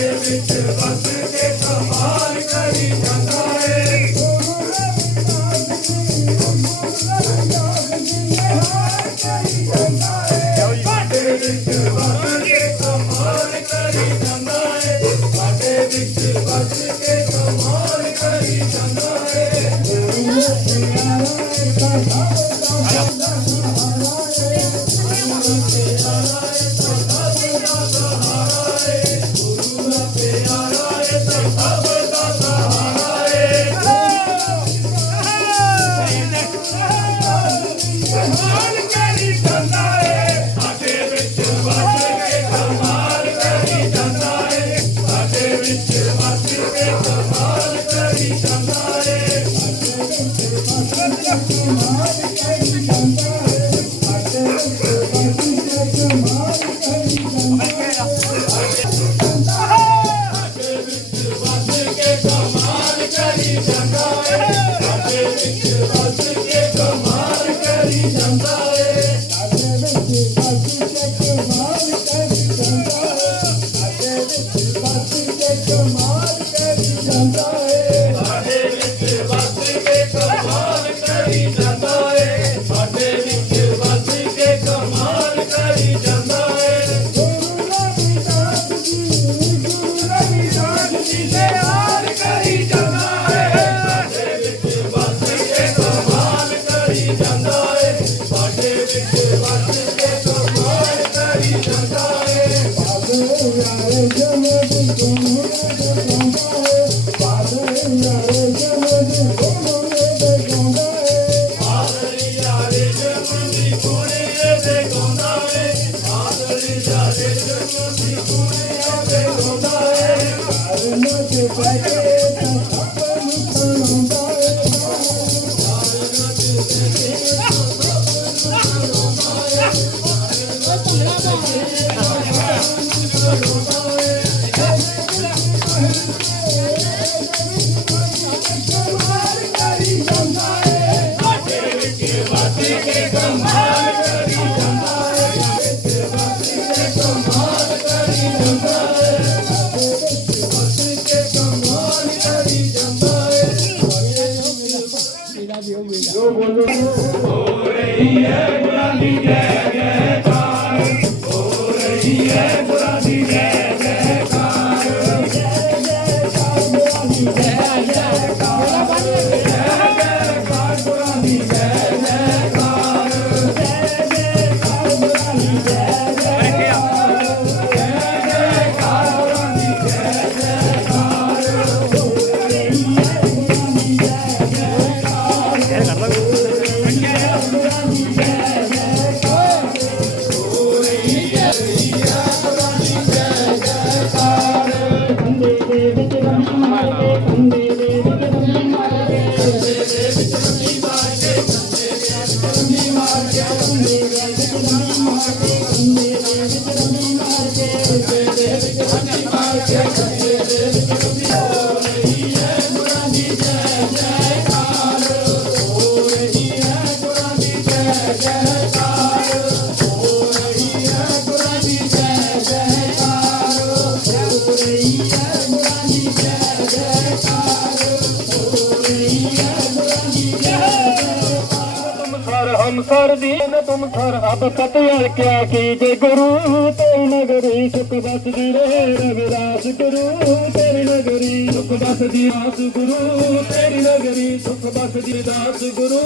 ਤੇਰੇ ਵਿੱਚ ਵਸ ਕੇ ਹਰ ਆਪ ਸਰ ਅਬ ਕੀ ਕਿਆ ਗੁਰੂ ਤੇਰੀ ਨਗਰੀ, ਸੁਖ ਬਸਦੀ ਰਹੇ ਰਵਿਦਾਸ ਗੁਰੂ ਤੇਰੀ ਨਗਰੀ। ਸੁਖ ਬਸਦੀ ਆਸ ਗੁਰੂ ਤੇਰੀ ਨਗਰੀ, ਸੁਖ ਬਸਦੀ ਦਾਸ ਗੁਰੂ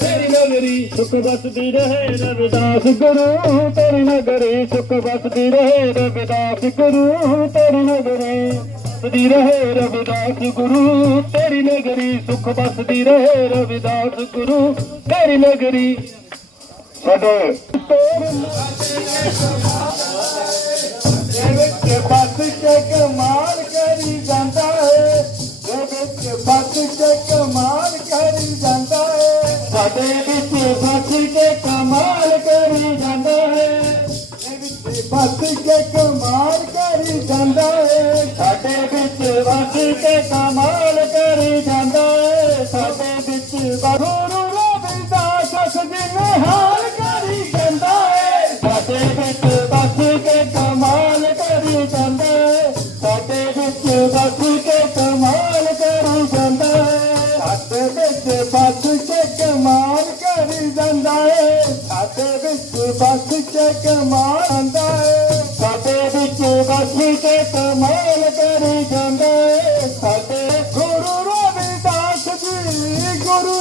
ਤੇਰੀ ਨਗਰੀ। ਸੁਖ ਬਸਦੀ ਰਹੇ ਰਵਿਦਾਸ ਗੁਰੂ ਤੇਰੀ ਨਗਰੀ, ਸੁਖ ਬਸਦੀ ਰਹੇ ਰਵਿਦਾਸ ਗੁਰੂ ਤੇਰੀ ਨਗਰੀ। ਬਸਦੀ ਰਹੇ ਰਵਿਦਾਸ ਗੁਰੂ ਤੇਰੀ ਨਗਰੀ, ਸੁਖ ਬਸਦੀ ਰਹੇ ਰਵਿਦਾਸ ਗੁਰੂ ਤੇਰੀ ਨਗਰੀ। ਸਾਡੇ ਦੇ ਵਿੱਚ ਬਸ ਕੇ ਕਮਾਲ ਕਰੀ ਜਾਂਦਾ ਹੈ ਦੇ ਵਿੱਚ ਬਸ ਕੇ ਕਮਾਲ ਕਰੀ ਜਾਂਦਾ ਹੈ ਸਾਡੇ ਵਿੱਚ ਬਸ ਕੇ ਕਮਾਲ ਕਰੀ ਜਾਂਦਾ ਹੈ ਦੇ ਵਿੱਚ ਬਸ ਕੇ ਕਮਾਲ ਕਰੀ ਜਾਂਦਾ ਹੈ ਸਾਡੇ ਵਿੱਚ ਬਸ ਕੇ ਕਮਾਲ ਕਰੀ ਜਾਂਦਾ ਹੈ ਸਾਡੇ ਵਿੱਚ ਗੁਰੂ ਰਵਿਦਾਸ ਸਜਣ ਬਖਸ਼ੀ ਤੇ ਕਮਾਲ ਕਰੀ ਜਾਂਦੇ। ਸਾਡੇ ਗੁਰੂ ਰਵਿਦਾਸ ਜੀ ਗੁਰੂ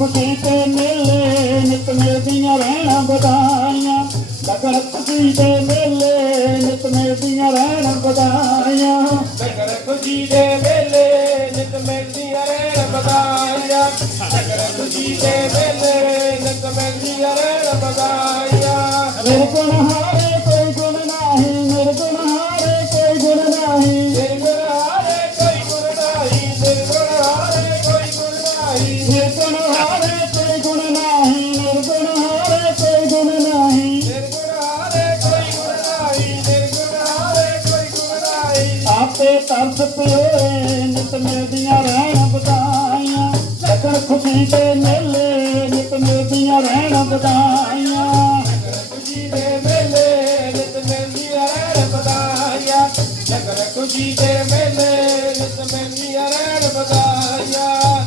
ਖੁਸ਼ੀ ਤੇ ਮੇਲੇ ਨਿਤਨੇ ਦੀਆਂ ਰਹਿਣਾ ਬਦਾਈਆਂ ਲਗਨ ਖੁਸ਼ੀ ਤੇ ਮੇਲੇ ਨਿਤਨੇ ਦੀਆਂ ਰਹਿਣਾ ਬਦਾਈਆਂ ਲਗਨ ਖੁਸ਼ੀ ਦੇ ਮੇਲੇ ਨਿਤਨੇ ਦੀਆਂ ਰਹਿਣਾ ਬਦਾਈਆਂ ਲਗਨ ਖੁਸ਼ੀ ਦੇ ਮੇਲੇ ਨਿਤਨੇ ਦੀਆਂ ਰਹਿਣਾ ਬਦਾਈਆਂ ਮੇਰੇ ਹਾਰ ਜੀ ਦੇ ਮੇਲੇ, ਨਿਤ ਮੇਲੀਆਂ ਰਹਿਣ ਵਧਾਈਆਂ। ਜਗਤ ਜੀ ਦੇ ਮੇਲੇ, ਨਿਤ ਮੇਲੀਆਂ ਰਹਿਣ ਵਧਾਈਆਂ। ਜਗਤ ਦੇ ਮੇਲੇ, ਨਿਤ ਮੇਲੀਆਂ ਰਹਿਣ ਵਧਾਈਆਂ।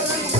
Hallelujah.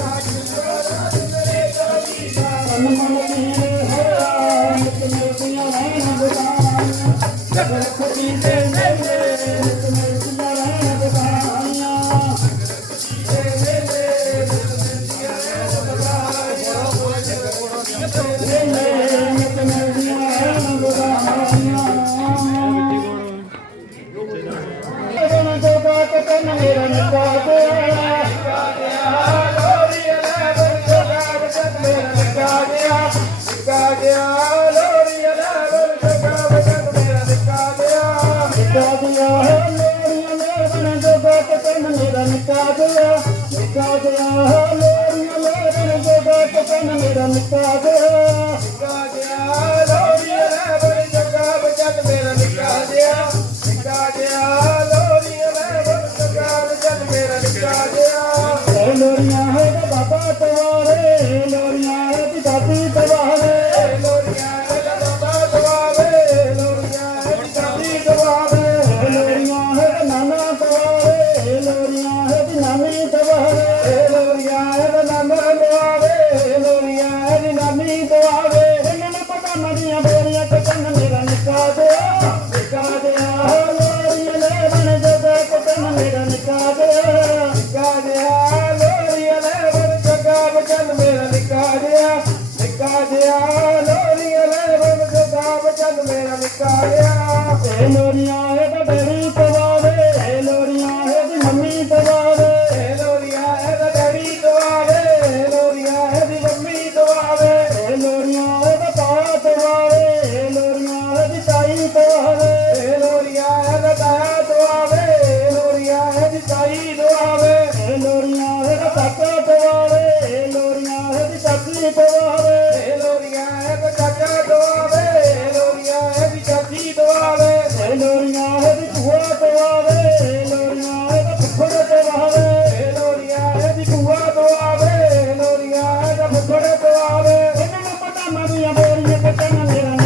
மதியம் போய்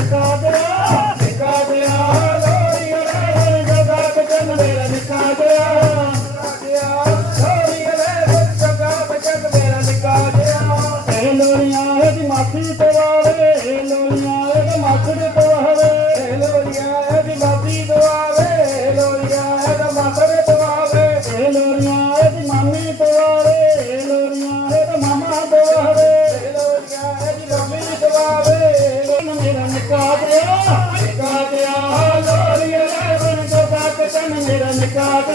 ಕಾದ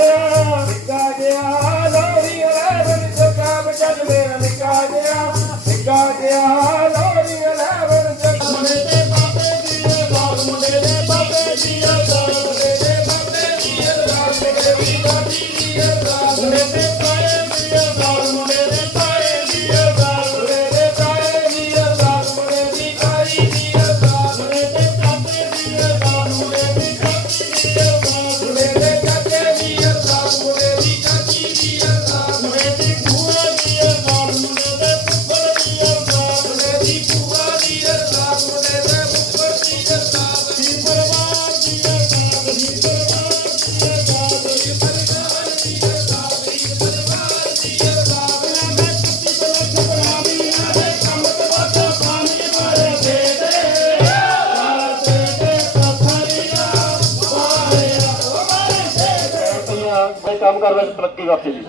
ਵਿੱਚ ਤਰੱਕੀ ਕਰਤੀ ਜੀ।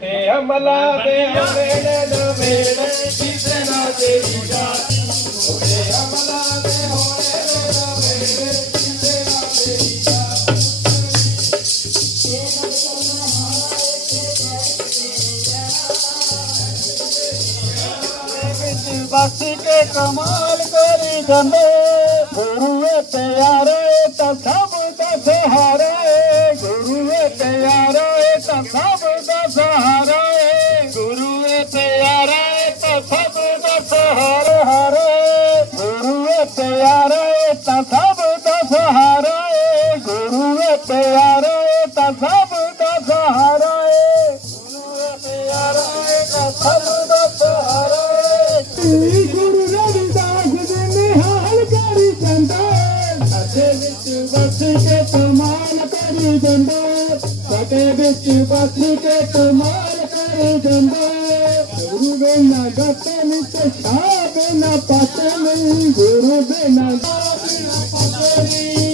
ਤੇ ਅਮਲਾ ਦੇ ਵੇੜੇ ਨਾ ਵੇੜੇ ਜਿਸ ਨਾ ਤੇਰੀ ਜਾਤੀ ਤੇ ਅਮਲਾ ਦੇ ਹੋਏ ਨਾ ਵੇੜੇ ਜਿਸ ਨਾ ਤੇਰੀ ਜਾਤੀ ਬਸ ਕੇ ਕਮਾਲ ਕਰੀ ਜਾਂਦੇ। ਗੁਰੂ ਤੇ ਯਾਰੇ ਤਾਂ ਸਭ ਸਭ ਦਾ ਸਹਾਰਾ ਏ। ਗੁਰੂ ਏ ਪਿਆਰਾ ਏ ਸਭ ਦਾ ਸਹਾਰਾ ਏ ਗੁਰੂ ਰਵਿਦਾਸ ਦੇ ਨਿਹਾਲ ਕਰੀ ਜਾਂਦਾ ਸਾਡੇ ਵਿੱਚ ਵਸ ਕੇ ਕਮਾਲ ਕਰੀ ਜਾਂਦਾ ਸਾਡੇ ਵਿੱਚ ਵਸ ਕੇ ਕਮਾਲ ਕਰੀ ਜਾਂਦਾ ਗੁਰੂ ਬਿਨਾ ਗੱਤੇ ਨਹੀਂ ਤੇ ਸ਼ਾਹ ਪਾਤੇ ਨਹੀਂ, ਗੁਰੂ ਬਿਨਾ ਗੁਰੂ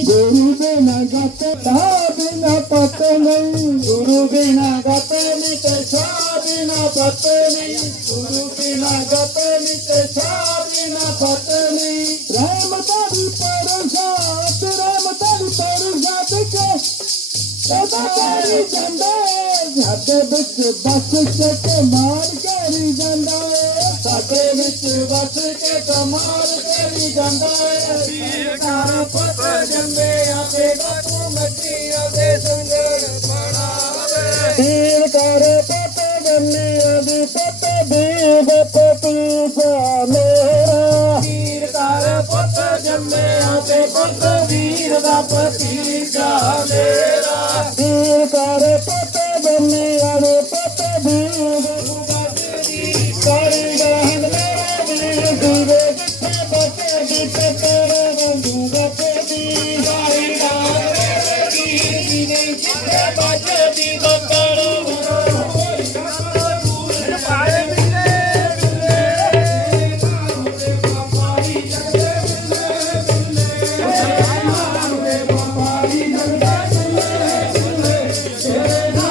ਬਿਨਾ ਪਾਤੇ ਨਹੀਂ ਗੁਰੂ ਬਿਨਾ ਗੱਤੇ ਨਹੀਂ ਤੇ ਸ਼ਾਹ ਬਿਨਾ ਪਾਤੇ ਨਹੀਂ ਰਹਿਮਤਾਂ ਦੀ ਪਰਸਾਤ ਰਹਿਮਤਾਂ ਦੀ ਪਰਸਾਤ ਕੇ ਸਦਾ ਕਰੀ ਜਾਂਦਾ ਏ ਸਾਡੇ ਵਿੱਚ ਬਸ ਕੇ ਕਮਾਲ ਕਰੀ ਜਾਂਦਾ ਏ ਸਾਡੇ ਵਿੱਚ ਬਸ ਕੇ ਕਮਾਲ ਕਰੀ ਜਾਂਦਾ ਏ ਵੀਰ ਘਰ ਪੁੱਤ ਜੰਮੇ ਆਤੇ ਬਾਪੂ ਮੱਟੀਆਂ ਦੇ ਸੰਗੜ ਪੜਾਵੇ ਵੀਰ ਘਰ ਪੁੱਤ ਜੰਮੇ ਆਦੇ ਪੁੱਤ ਦੇ ਬਪਤੀ ਮੇਰਾ। ਵੀਰ ਘਰ ਪੁੱਤ ਜੰਮਿਆ ਤੇ ਪੁੱਤ ਵੀਰ ਦਾ ਭਤੀਜਾ ਮੇਰਾ। Yeah.